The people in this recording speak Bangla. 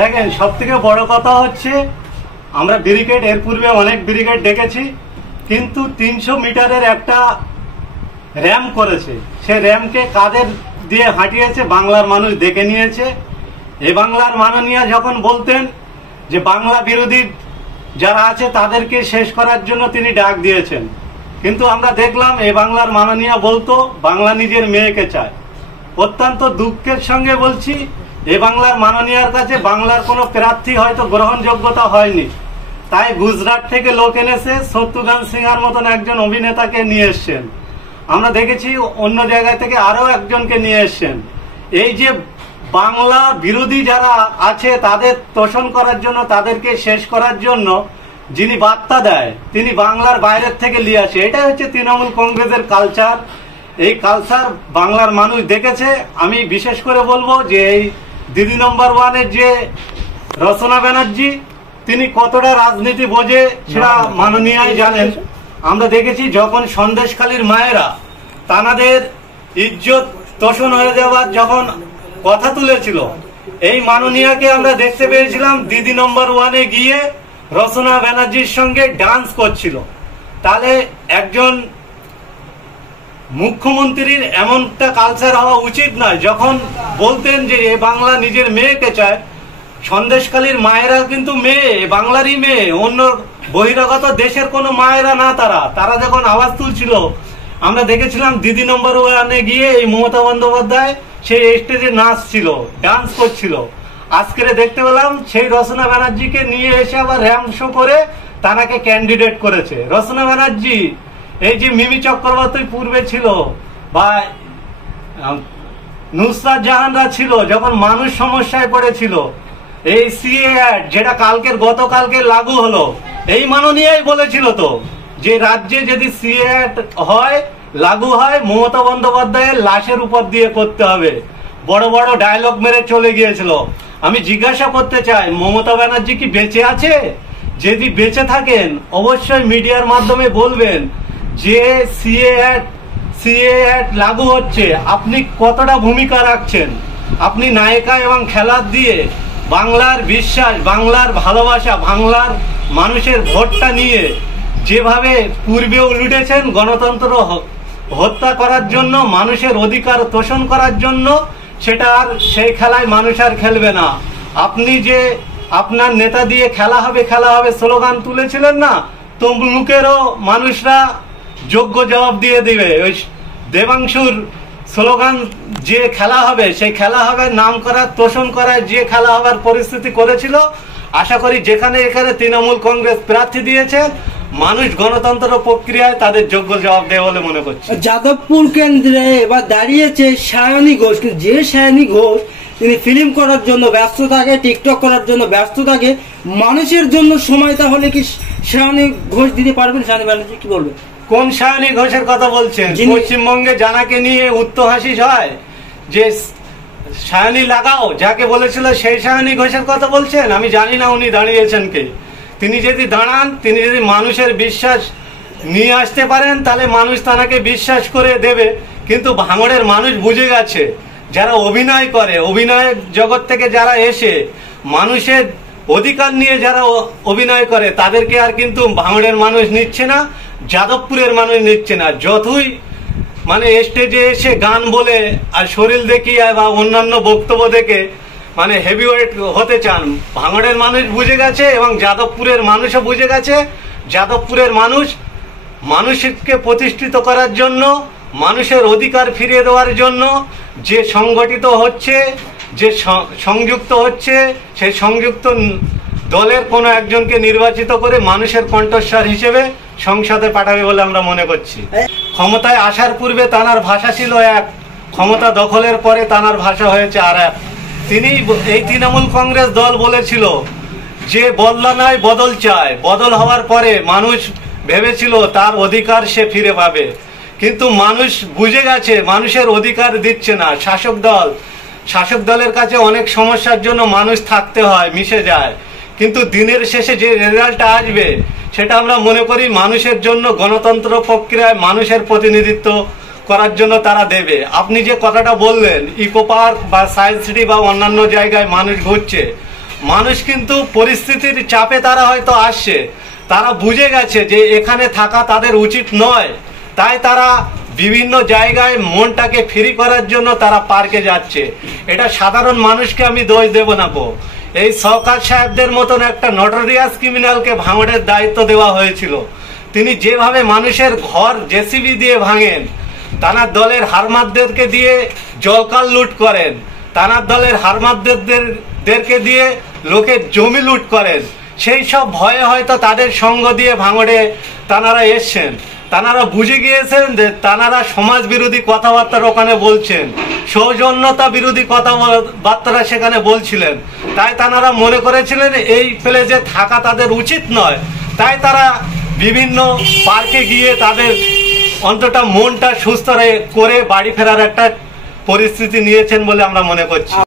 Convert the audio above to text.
দেখেন, সব থেকে বড় কথা হচ্ছে আমরা ব্যারিকেড এর পূর্বে অনেক ব্যারিকেড দেখেছি, কিন্তু 300 মিটারের একটা র্যাম্প করেছে। সে র্যাম্পকে কাদের দিয়ে হাঁটিয়েছে বাংলার মানুষ দেখে নিয়েছে। এ বাংলার মাননীয় যখন বলতেন যে বাংলা বিরোধী যারা আছে তাদেরকে শেষ করার জন্য তিনি ডাক দিয়েছেন, কিন্তু আমরা দেখলাম এ বাংলার মাননীয় বলতো বাংলা নিজের মেয়েকে চায়। অত্যন্ত দুঃখের সঙ্গে বলছি, এ বাংলার মাননীয়ার কাছে বাংলার কোনো প্রার্থী হয়তো গ্রহণযোগ্যতা হয়নি, তাই গুজরাট থেকে লোক এনেছে, শত্রুঘ্ন সিনহার মতন একজন অভিনেতাকে নিয়ে এসছেন। আমরা দেখেছি অন্য জায়গা থেকে আরো একজনকে নিয়ে এসছেন। এই যে বাংলা বিরোধী যারা আছে তাদের তোষণ করার জন্য, তাদেরকে শেষ করার জন্য যিনি বার্তা দেয় তিনি বাংলার বাইরের থেকে নিয়ে আসে। এটাই হচ্ছে তৃণমূল কংগ্রেসের কালচার। এই কালচার বাংলার মানুষ দেখেছে। আমি বিশেষ করে বলবো যে এই দিদি নম্বর ওয়ানের যে রচনা ব্যানার্জি, তিনি কতটা রাজনীতি বোঝে সেটা মাননীয় জানেন। আমরা দেখেছি যখন সন্দেশখালীর মায়েরা তানাদের ইজ্জত তোষণ হয়ে যাওয়ার যখন কথা তুলেছিল, এই মাননীয়াকে আমরা দেখতে পেয়েছিলাম দিদি নম্বর ওয়ানে গিয়ে রচনা ব্যানার্জির সঙ্গে ডান্স করছিল। তাহলে একজন মুখ্যমন্ত্রীর এমনটা কালচার হওয়া উচিত নয়। যখন বলতেন যে এ বাংলা নিজের মেয়েকে চায়, সন্দেশখালীর মায়েরা কিন্তু মেয়ে, বাংলারই মেয়ে, অন্য বহিরাগত দেশের কোনো মায়েরা না। তারা যখন আওয়াজ তুলছিল, আমরা দেখেছিলাম দিদি নম্বর ওয়ানে গিয়ে এই মমতা বন্দ্যোপাধ্যায় সেই স্টেজে নাচছিল, ডান্স করছিল। আজকে দেখতে পেলাম সেই রচনা ব্যানার্জিকে নিয়ে এসে আবার র্যাম্প শো করে তাকে ক্যান্ডিডেট করেছে। রচনা ব্যানার্জি, এই যে মিমি চক্রবর্তী পূর্বে ছিল বা নুসরাত জাহানরা ছিল, যখন মানুষ সমস্যায় পড়েছিল, এই সিএ অ্যাক্ট যেটা গতকালকে লাগু হলো, এই মাননীয়াই বলেছিল তো যে রাজ্যে যদি সিএ অ্যাক্ট হয়, লাগু হয়, মমতা বন্দ্যোপাধ্যায়ের লাশের উপর দিয়ে করতে হবে। বড় বড় ডায়লগ মেরে চলে গিয়েছিল। আমি জিজ্ঞাসা করতে চাই, মমতা ব্যানার্জি কি বেঁচে আছে? যদি বেঁচে থাকেন অবশ্যই মিডিয়ার মাধ্যমে বলবেন যে সিএ অ্যাক্ট লাগু হচ্ছে, আপনি কতটা ভূমিকা রাখছেন। আপনি নায়িকা এবং খেলার দিয়ে বাংলার বিশ্বাস, বাংলার ভালোবাসা, বাংলার মানুষের ভোটটা নিয়ে যেভাবে পূর্বেও লুটেছেন, গণতন্ত্র হত্যা করার জন্য, মানুষের অধিকার তোষণ করার জন্য, সেটা আর সেই খেলায় মানুষ আর খেলবে না। আপনি যে আপনার নেতা দিয়ে খেলা হবে স্লোগান তুলেছিলেন না, তমলুকেরও মানুষরা যোগ্য জবাব দিয়ে দিবে। ওই দেবাংশুর স্লোগান যে খেলা হবে, সেই খেলা হবে নাম করার, তোষণ করার, যে খেলা হবার পরিস্থিতি করেছিল। আশা করি যেখানে এখানে তৃণমূল কংগ্রেস প্রার্থী দিয়েছে, মানুষ গণতন্ত্র প্রক্রিয়ায় তাদের যোগ্য জবাব দেবে বলে মনে করছে। যাদবপুর কেন্দ্রে এবার দাঁড়িয়েছে সায়নী ঘোষ, কিন্তু যে সায়নী ঘোষ তিনি ফিল্ম করার জন্য ব্যস্ত থাকে, টিকটক করার জন্য ব্যস্ত থাকে, মানুষের জন্য সময় তাহলে কি সায়নী ঘোষ দিতে পারবেন? সায়নী ব্যানার্জি কি বলবেন? কোন সায়নী ঘোষের কথা বলছেন? পশ্চিমবঙ্গে জানাকে নিয়ে উত্তহাসিস হয় যে সায়নী লাগাও, যাকে বলেছিল সেই সায়নী ঘোষের কথা বলছেন? আমি জানি না উনি দাঁড়িয়েছেন কে। তিনি যদি দাঁড়ান, তিনি যদি মানুষের বিশ্বাস নিয়ে আসতে পারেন, তাহলে মানুষ তাকে বিশ্বাস করে দেবে। কিন্তু ভাঙড়ের মানুষ বুঝে গেছে, যারা অভিনয় করে, অভিনয়ের জগৎ থেকে যারা এসে মানুষের অধিকার নিয়ে যারা অভিনয় করে, তাদেরকে আর কিন্তু ভাঙড়ের মানুষ নিচ্ছে না, যাদবপুরের মানুষ নিচ্ছে না। যতই মানে স্টেজে এসে গান বলে আর শরীর দেখিয়ে বা অন্যান্য বক্তব্য দেখে মানে হেভিওয়েট হতে চান, ভাঙড়ের মানুষ বুঝে গেছে এবং যাদবপুরের মানুষও বুঝে গেছে। যাদবপুরের মানুষকে প্রতিষ্ঠিত করার জন্য, মানুষের অধিকার ফিরিয়ে দেওয়ার জন্য যে সংগঠিত হচ্ছে, যে সংযুক্ত হচ্ছে, সেই সংযুক্ত দলের কোনো একজনকে নির্বাচিত করে মানুষের কণ্ঠস্বর হিসেবে সংসদে পাঠাবে বলে আমরা মনে করছি। ক্ষমতায় আসার পূর্বে তানার ভাষা ছিল এক, ক্ষমতা দখলের পরে তানার ভাষা হয়েছে আর এক। তিনি এই তৃণমূল কংগ্রেস দল বলেছিল যে বদলা নয় বদল চায়। বদল হওয়ার পরে মানুষ ভেবেছিল তার অধিকার সে ফিরে পাবে, কিন্তু মানুষ বুঝে গেছে মানুষের অধিকার দিচ্ছে না শাসক দলের কাছে। অনেক সমস্যার জন্য মানুষ থাকতে হয়, মিশে যায়, কিন্তু দিনের শেষে যে রেজাল্টটা আসবে সেটা আমরা মনে করি মানুষের জন্য, গণতন্ত্র প্রক্রিয়ায় মানুষের প্রতিনিধিত্ব করার জন্য তারা দেবে। আপনি যে কথাটা বললেন ইকো পার্ক বা সায়েন্স সিটি বা অন্যান্য জায়গায় মানুষ ঘুরছে, মানুষ কিন্তু পরিস্থিতির চাপে তারা হয়তো আসছে, তারা বুঝে গেছে যে এখানে থাকা তাদের উচিত নয়, তাই তারা বিভিন্ন জায়গায় মনটাকে ফ্রি করার জন্য তারা পার্কে যাচ্ছে। এটা সাধারণ মানুষকে আমি দোষ দেব না গো। এই শওকত সাহেবদের মতন একটা নটোরিয়াস ক্রিমিনালকে ভাঙড়ের দায়িত্ব দেওয়া হয়েছিল। তিনি যেভাবে মানুষের ঘর জেসিবি দিয়ে ভাঙেন, তানার দলের হারমাদদেরকে দিয়ে জলকাল লুট করেন, তানার দলের হারমাদদেরকে দিয়ে লোকের জমি লুট করেন, সেই সব ভয়ে হয়তো তাদের সঙ্গ দিয়ে ভাঙড়ে তানারা এসছেন। তানারা বুঝে গিয়েছেন যে তানারা সমাজ বিরোধী কথাবার্তার ওখানে বলছেন, সৌজন্যতা বিরোধী কথাবার্তারা সেখানে বলছিলেন, তাই তানারা মনে করেছিলেন এই প্লেসে থাকা তাদের উচিত নয়, তাই তারা বিভিন্ন পার্কে গিয়ে তাদের অন্তত মনটা সুস্থ করে বাড়ি ফেরার একটা পরিস্থিতি নিয়েছেন বলে আমরা মনে করছি।